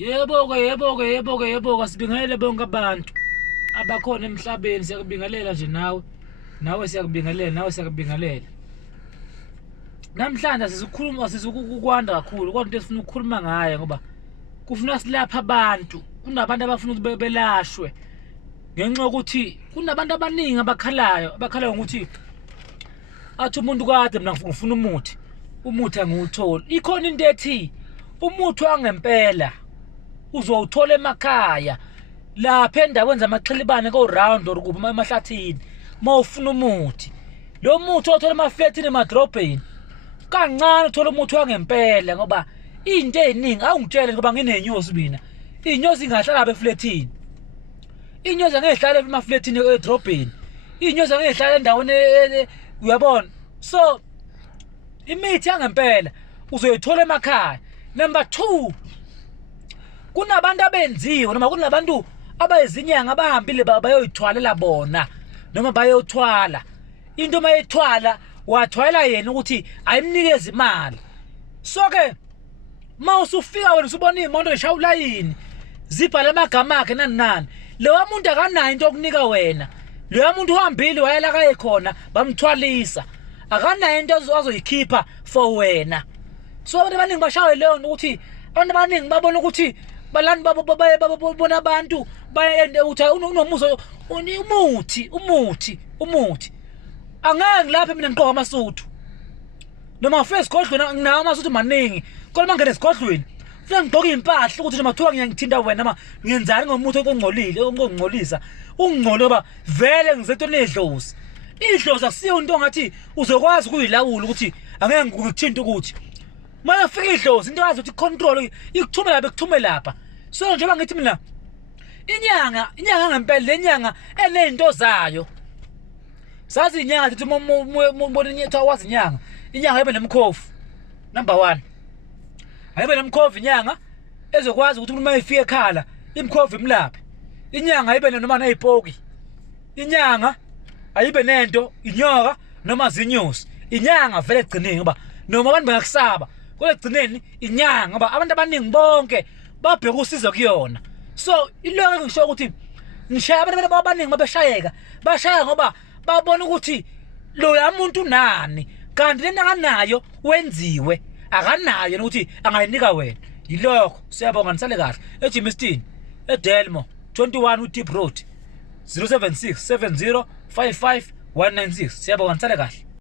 Yebo, sibingelele bonke abantu abakhona emhlabeni. Siyakubingelela nje nawe siyakubingelela. Namhlanje sizokukhuluma kakhulu kodwa into esifuna ukukhuluma ngayo ngoba kufuna silapha abantu. Kunabantu abafuna ukuthi belashwe ngenxa yokuthi kunabantu abaningi abakhalayo ngokuthi athi umuntu kade mina ngifuna umuthi angiwutholi. Ikhona into ethi umuthi wangempela uzowuthola emakhaya lapha endaweni zamaxhilibane ko-round or kuphi emahlathini. Mawufuna umuthi, lo muthi othola emafletini emadrobheni kancane uthola umuthi wangempela ngoba into eziningi awungitshele ngoba nginenyosi mina. Inyosi ingahlala lapha efletini. Inyosi angehlala emafletini edrobheni. Inyosi angehlala endaweni uyabona. So imithi yangempela uzoyithola emakhaya. Number 2, kunabantu abenziwe noma kunabantu abayizinyanga abahambile bayoyithwalela bona noma bayothwala into mayithwala wathwala yena ukuthi ayimnikeze imali. So ke mawusufika wena usubona imoto eshaya ulayini zibhala amagama akhe nani lowa muntu akanayo into yokunika wena. Lowa muntu uhambile wayela kaye khona bamthwalisa akanayo into azoyikhipha for wena. So abantu abaningi bashawe leyo ukuthi abantu abaningi babona ukuthi balani babona abantu bayende uthi unomuzo umuthi angeke ngilapha mina ngiqoka amasuthu noma first kodlweni nginawo amasuthu maningi kodwa mangene esigodlweni ufuna ngigqoke impahla ukuthi noma kuthiwa ngiyangithinta wena noma ngenzani ngomuthi ongcolile ongcolisa ungcolo ngoba vele ngizetho nedlozi. Idlozi akusiyo into ngathi uzokwazi ukuyilawula ukuthi angeke ngikuthinta ukuthi manje fika idlozi into yazi ukuthi control ikuthume lapha ikuthume lapha. So njengoba ngithi mina inyanga ngempela lenyanga enezinto zayo. Sazi inyanga ukuthi umbona inyetha wazi inyanga ibe nemkhofu. Number 1 ayibe nemkhofu inyanga ezokwazi ukuthi uma ifike ekhala imkhofu imlaphe. Inyanga ayibe noma nayipoki. Inyanga ayibe nento inyoka noma zinyosi. Inyanga vele egcineni ngoba noma abantu bayakusaba kodwa egcineni inyanga ngoba abantu abaningi bonke babheka usizo kuyona. So iloko ngisho ukuthi ngishaya abantu abaningi mabeshayeka bashaya ngoba babona ukuthi lo yamuntu nani kanti lento akanayo wenziwe akanayo ukuthi angayinika wena. Yilokho siyabonga nisale kahle eJimistini eDelmo 21 uDeep Road 076 70 55 196. Siyabonga nisale kahle.